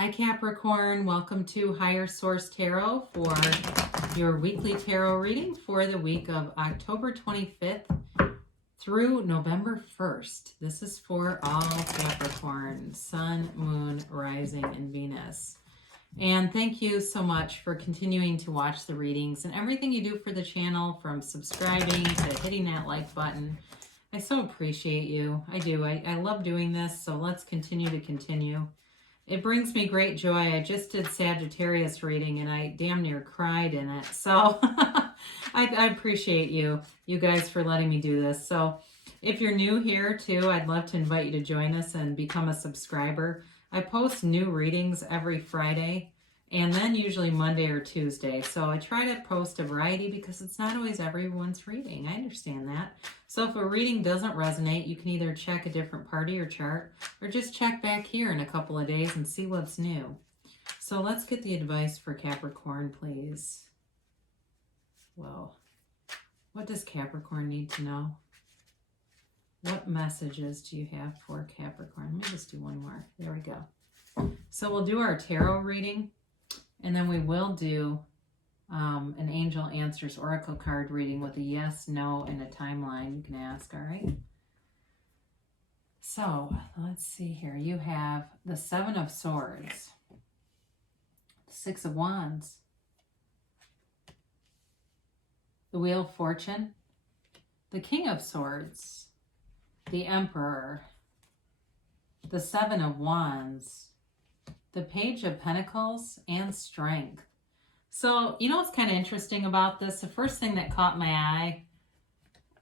Hi Capricorn, welcome to Higher Source Tarot for your weekly tarot reading for the week of October 25th through November 1st. This is for all Capricorn, Sun, Moon, Rising, and Venus. And thank you so much for continuing to watch the readings and everything you do for the channel, from subscribing to hitting that like button. I so appreciate you. I do. I love doing this, so let's continue to continue. It brings me great joy. I just did Sagittarius reading and I damn near cried in it. So I appreciate you guys for letting me do this. So if you're new here too, I'd love to invite you to join us and become a subscriber. I post new readings every Friday and then usually Monday or Tuesday. So I try to post a variety because it's not always everyone's reading. I understand that. So if a reading doesn't resonate, you can either check a different part of your chart or just check back here in a couple of days and see what's new. So let's get the advice for Capricorn, please. Well, what does Capricorn need to know? What messages do you have for Capricorn? Let me just do one more. There we go. So we'll do our tarot reading, and then we will do an Angel Answers Oracle card reading with a yes, no, and a timeline you can ask, all right? So let's see here. You have the Seven of Swords, the Six of Wands, the Wheel of Fortune, the King of Swords, the Emperor, the Seven of Wands, the Page of Pentacles, and Strength. So, you know what's kind of interesting about this? The first thing that caught my eye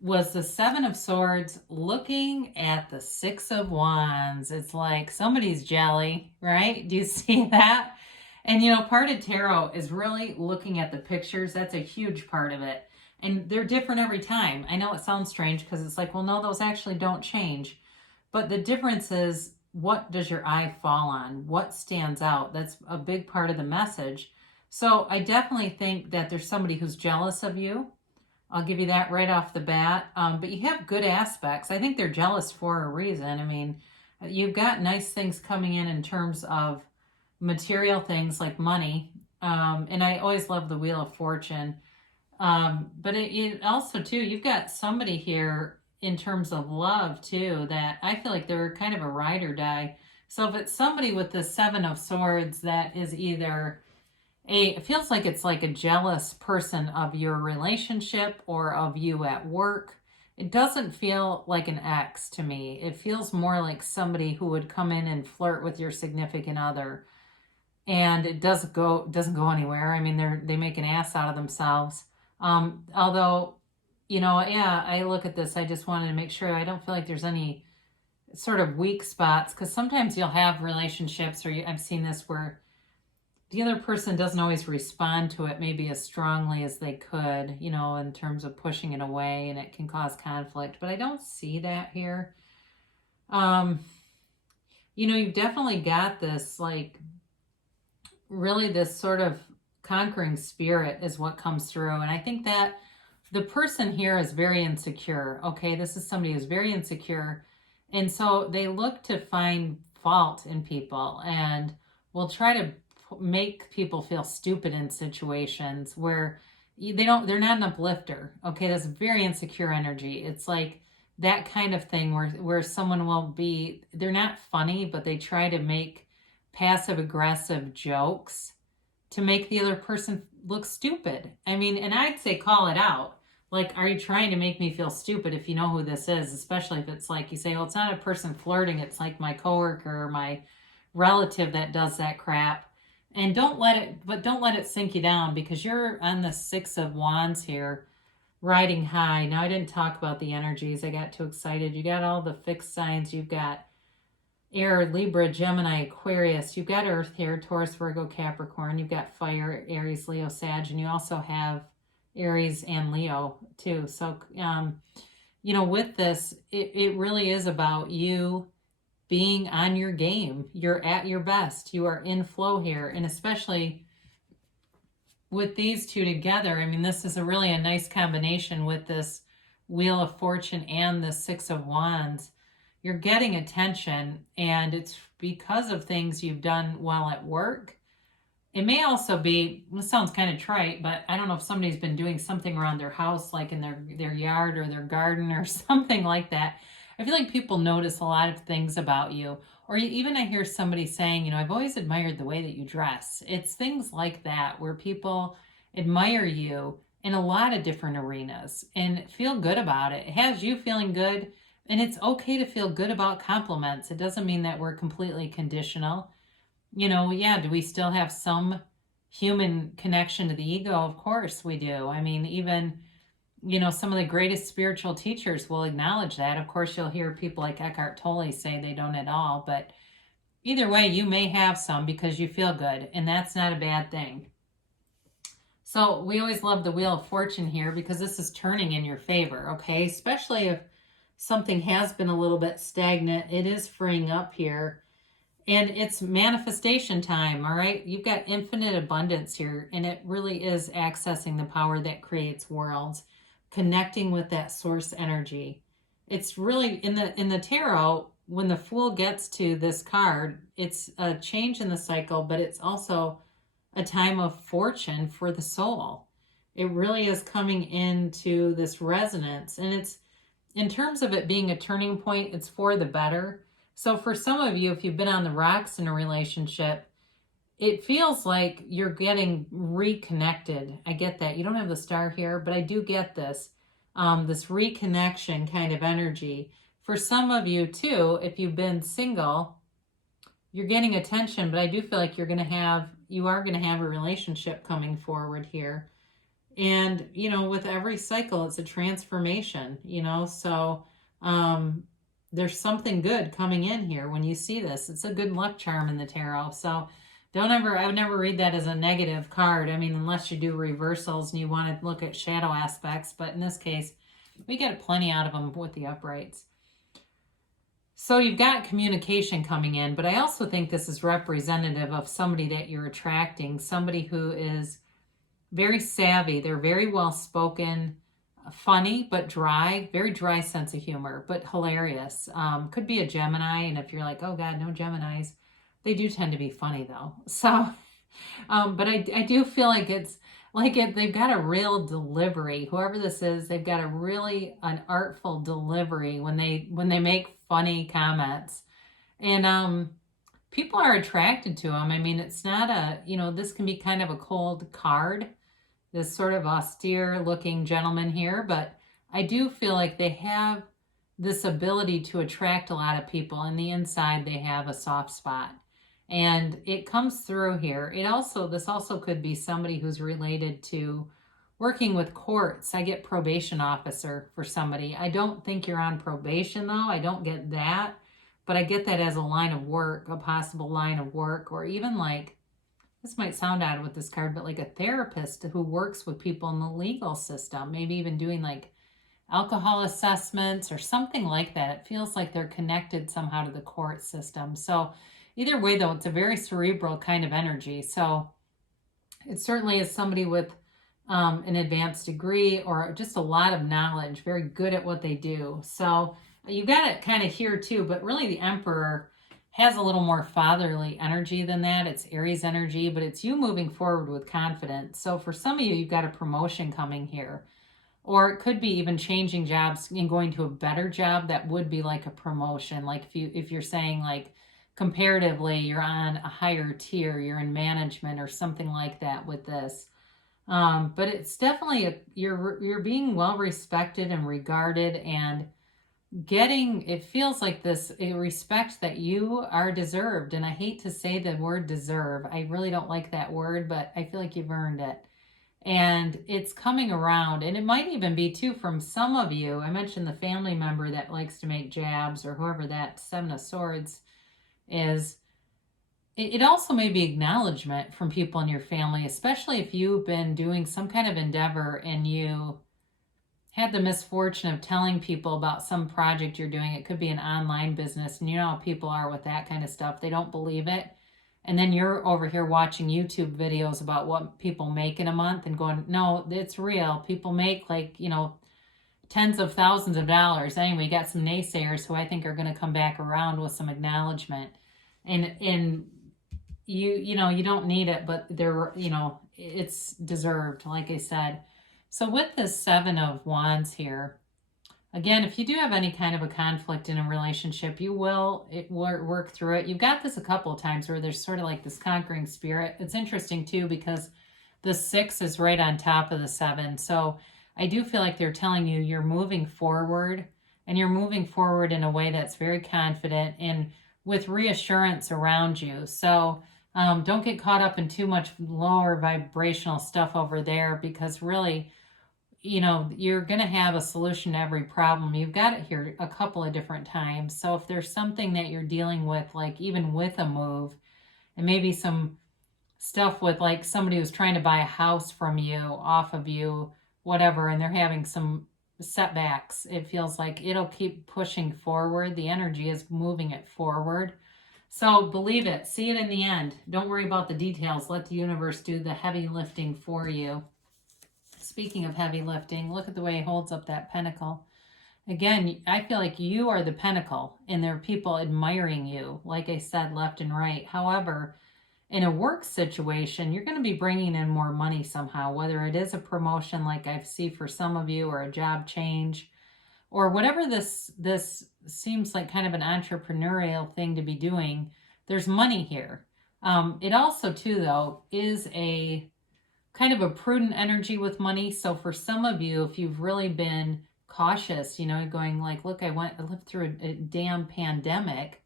was the Seven of Swords looking at the Six of Wands. It's like somebody's jelly, right? Do you see that? And, you know, part of tarot is really looking at the pictures. That's a huge part of it. And they're different every time. I know it sounds strange because it's like, well, no, those actually don't change. But the difference is, what does your eye fall on? What stands out? That's a big part of the message. So I definitely think that there's somebody who's jealous of you. I'll give you that right off the bat. But you have good aspects. I think they're jealous for a reason. I mean, you've got nice things coming in terms of material things like money. And I always love the Wheel of Fortune. But it also, too, you've got somebody here in terms of love, too, that I feel like they're kind of a ride or die. So if it's somebody with the Seven of Swords that is either it feels like it's like a jealous person of your relationship or of you at work. It doesn't feel like an ex to me. It feels more like somebody who would come in and flirt with your significant other. And it doesn't go anywhere. I mean, they make an ass out of themselves. Although, you know, yeah, I look at this, I just wanted to make sure I don't feel like there's any sort of weak spots, because sometimes you'll have relationships, or I've seen this where the other person doesn't always respond to it maybe as strongly as they could, you know, in terms of pushing it away, and it can cause conflict. But I don't see that here. You know, you've definitely got this, like, really this sort of conquering spirit is what comes through. And I think that the person here is very insecure. Okay, this is somebody who's very insecure. And so they look to find fault in people and will try to make people feel stupid in situations where they're not an uplifter. Okay, that's very insecure energy. It's like that kind of thing where someone will be, they're not funny, but they try to make passive aggressive jokes to make the other person look stupid. I mean, and I'd say call it out. Like, are you trying to make me feel stupid if you know who this is? Especially if it's like you say, well, it's not a person flirting. It's like my coworker or my relative that does that crap. And don't let it sink you down, because you're on the Six of Wands here, riding high. Now, I didn't talk about the energies. I got too excited. You got all the fixed signs. You've got Air, Libra, Gemini, Aquarius. You've got Earth here, Taurus, Virgo, Capricorn. You've got Fire, Aries, Leo, Sag. And you also have Aries and Leo, too. So, you know, with this, it really is about you being on your game. You're at your best. You are in flow here. And especially with these two together, I mean, this is really a nice combination with this Wheel of Fortune and the Six of Wands. you're getting attention, and it's because of things you've done well at work. It may also be, this sounds kind of trite, but I don't know if somebody's been doing something around their house, like in their yard or their garden or something like that. I feel like people notice a lot of things about you. Or even I hear somebody saying, I've always admired the way that you dress. It's things like that where people admire you in a lot of different arenas and feel good about it. It has you feeling good, and it's okay to feel good about compliments. It doesn't mean that we're completely conditional. Yeah, do we still have some human connection to the ego? Of course we do. I mean, even, some of the greatest spiritual teachers will acknowledge that. Of course, you'll hear people like Eckhart Tolle say they don't at all, but either way, you may have some because you feel good, and that's not a bad thing. So we always love the Wheel of Fortune here because this is turning in your favor, okay? Especially if something has been a little bit stagnant, it is freeing up here. And it's manifestation time, all right? You've got infinite abundance here, and it really is accessing the power that creates worlds, connecting with that source energy. It's really, in the tarot, when the Fool gets to this card, it's a change in the cycle, but it's also a time of fortune for the soul. It really is coming into this resonance, and it's, in terms of it being a turning point, it's for the better. So for some of you, if you've been on the rocks in a relationship, it feels like you're getting reconnected. I get that. You don't have the star here, but I do get this, this reconnection kind of energy. For some of you too, if you've been single, you're getting attention, but I do feel like you are going to have a relationship coming forward here. And, with every cycle, it's a transformation, so, there's something good coming in here when you see this. It's a good luck charm in the tarot. So I would never read that as a negative card. I mean, unless you do reversals and you want to look at shadow aspects. But in this case, we get plenty out of them with the uprights. So you've got communication coming in, but I also think this is representative of somebody that you're attracting, somebody who is very savvy. They're very well spoken, funny but dry, very dry sense of humor, but hilarious. Could be a Gemini, and if you're like, oh God, no Geminis, they do tend to be funny though. So, but I do feel like it's like they've got a real delivery. Whoever this is, they've got an artful delivery when they make funny comments, and people are attracted to them. I mean, it's not this can be kind of a cold card, this sort of austere looking gentleman here, but I do feel like they have this ability to attract a lot of people. On the inside, they have a soft spot, and it comes through here. This also could be somebody who's related to working with courts. I get probation officer for somebody. I don't think you're on probation though. I don't get that, but I get that as a line of work, a possible line of work, or even like, this might sound odd with this card, but like a therapist who works with people in the legal system, maybe even doing like alcohol assessments or something like that. It feels like they're connected somehow to the court system. So either way though, it's a very cerebral kind of energy. So it certainly is somebody with an advanced degree or just a lot of knowledge, very good at what they do. So you got it kind of here too, but really the Emperor has a little more fatherly energy than that. It's Aries energy, but it's you moving forward with confidence. So for some of you, you've got a promotion coming here, or it could be even changing jobs and going to a better job. That would be like a promotion. Like if you're saying like comparatively, you're on a higher tier, you're in management or something like that with this. But it's definitely you're being well respected and regarded, and it feels like this a respect that you are deserved. And I hate to say the word deserve. I really don't like that word, but I feel like you've earned it. And it's coming around, and it might even be too from some of you. I mentioned the family member that likes to make jabs, or whoever that Seven of Swords is. It also may be acknowledgement from people in your family, especially if you've been doing some kind of endeavor and you had the misfortune of telling people about some project you're doing. It could be an online business, and you know how people are with that kind of stuff. They don't believe it. And then you're over here watching YouTube videos about what people make in a month and going, no, it's real. People make like, tens of thousands of dollars. Anyway, you got some naysayers who I think are going to come back around with some acknowledgement. And you know, you don't need it, but there, you know, it's deserved, like I said. So with this 7 of Wands here, again, if you do have any kind of a conflict in a relationship, you will work through it. You've got this a couple of times where there's sort of like this conquering spirit. It's interesting too, because the 6 is right on top of the 7. So I do feel like they're telling you you're moving forward, and you're moving forward in a way that's very confident and with reassurance around you. So don't get caught up in too much lower vibrational stuff over there, because really, you know, you're going to have a solution to every problem. You've got it here a couple of different times. So if there's something that you're dealing with, like even with a move, and maybe some stuff with like somebody who's trying to buy a house from you, off of you, whatever, and they're having some setbacks, it feels like it'll keep pushing forward. The energy is moving it forward. So believe it, see it in the end. Don't worry about the details. Let the universe do the heavy lifting for you. Speaking of heavy lifting, look at the way he holds up that pentacle. Again, I feel like you are the pinnacle, and there are people admiring you, like I said, left and right. However, in a work situation, you're going to be bringing in more money somehow, whether it is a promotion like I see for some of you, or a job change, or whatever this seems like kind of an entrepreneurial thing to be doing. There's money here. It also, too, though, is a kind of a prudent energy with money. So for some of you, if you've really been cautious, you know, going like, look, I lived through a damn pandemic,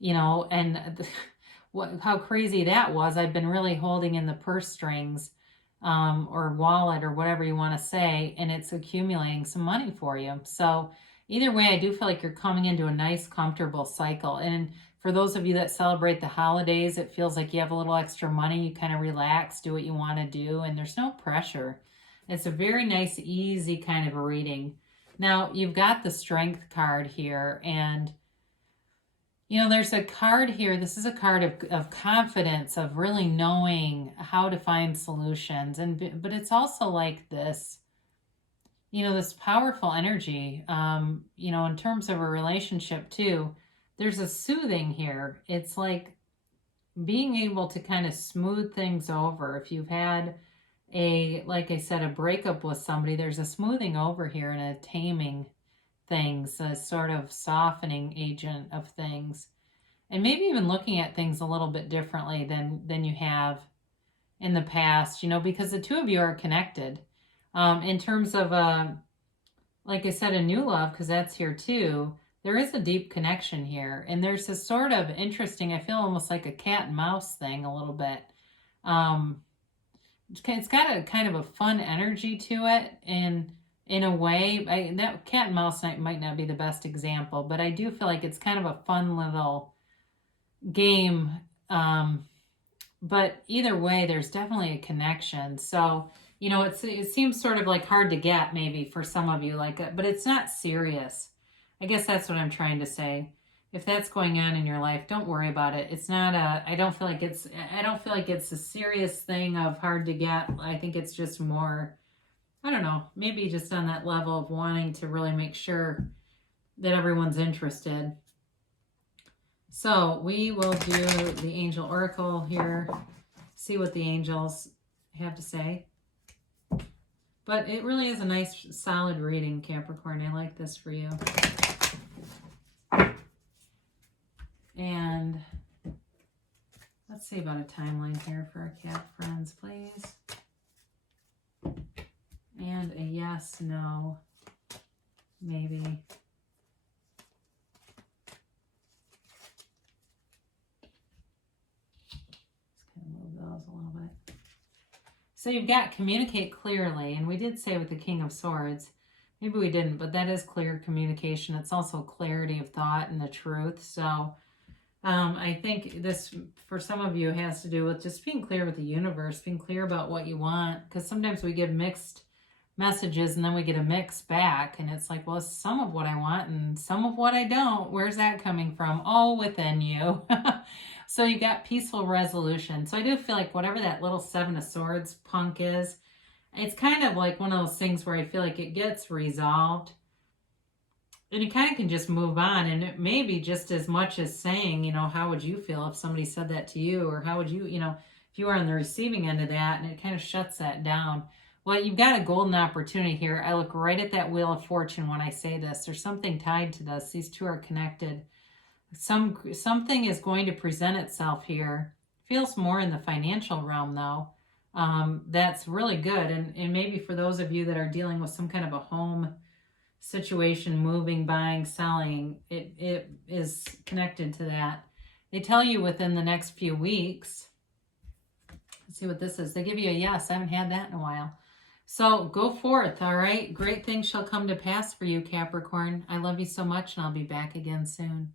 you know, and how crazy that was. I've been really holding in the purse strings, or wallet, or whatever you want to say, and it's accumulating some money for you. So either way, I do feel like you're coming into a nice, comfortable cycle. And for those of you that celebrate the holidays, it feels like you have a little extra money. You kind of relax, do what you want to do, and there's no pressure. It's a very nice, easy kind of a reading. Now, you've got the Strength card here, and you know, there's a card here. This is a card of confidence, of really knowing how to find solutions. But it's also like this, you know, this powerful energy, you know, in terms of a relationship too. There's a soothing here. It's like being able to kind of smooth things over. If you've had like I said, a breakup with somebody, there's a smoothing over here and a taming things, a sort of softening agent of things, and maybe even looking at things a little bit differently than you have in the past, you know, because the two of you are connected. In terms of, like I said, a new love, because that's here too, there is a deep connection here, and there's this sort of interesting, I feel almost like a cat and mouse thing a little bit. It's got a kind of a fun energy to it, and in a way, that cat and mouse might not be the best example, but I do feel like it's kind of a fun little game. But either way, there's definitely a connection. So, you know, it seems sort of like hard to get maybe for some of you, like, but it's not serious. I guess that's what I'm trying to say. If that's going on in your life, don't worry about it. It's not I don't feel like it's a serious thing of hard to get. I think it's just more, I don't know, maybe just on that level of wanting to really make sure that everyone's interested. So we will do the Angel Oracle here, see what the angels have to say. But it really is a nice, solid reading, Capricorn. I like this for you. And let's see about a timeline here for our Cap friends, please. And a yes, no, maybe. Just kind of move those a little bit. So you've got communicate clearly, and we did say with the King of Swords, maybe we didn't, but that is clear communication. It's also clarity of thought and the truth. So I think this, for some of you, has to do with just being clear with the universe, being clear about what you want, because sometimes we give mixed messages and then we get a mix back, and it's like, well, it's some of what I want and some of what I don't. Where's that coming from? All within you. So you got peaceful resolution. So I do feel like whatever that little Seven of Swords punk is, It's kind of like one of those things where I feel like it gets resolved and you kind of can just move on. And it may be just as much as saying, you know, how would you feel if somebody said that to you? Or how would you, you know, if you were on the receiving end of that, and it kind of shuts that down. Well, you've got a golden opportunity here. I look right at that Wheel of Fortune when I say this. There's something tied to this. These two are connected. Something is going to present itself here. Feels more in the financial realm, though. That's really good. And maybe for those of you that are dealing with some kind of a home situation, moving, buying, selling, it is connected to that. They tell you within the next few weeks. Let's see what this is. They give you a yes. I haven't had that in a while. So go forth, all right? Great things shall come to pass for you, Capricorn. I love you so much, and I'll be back again soon.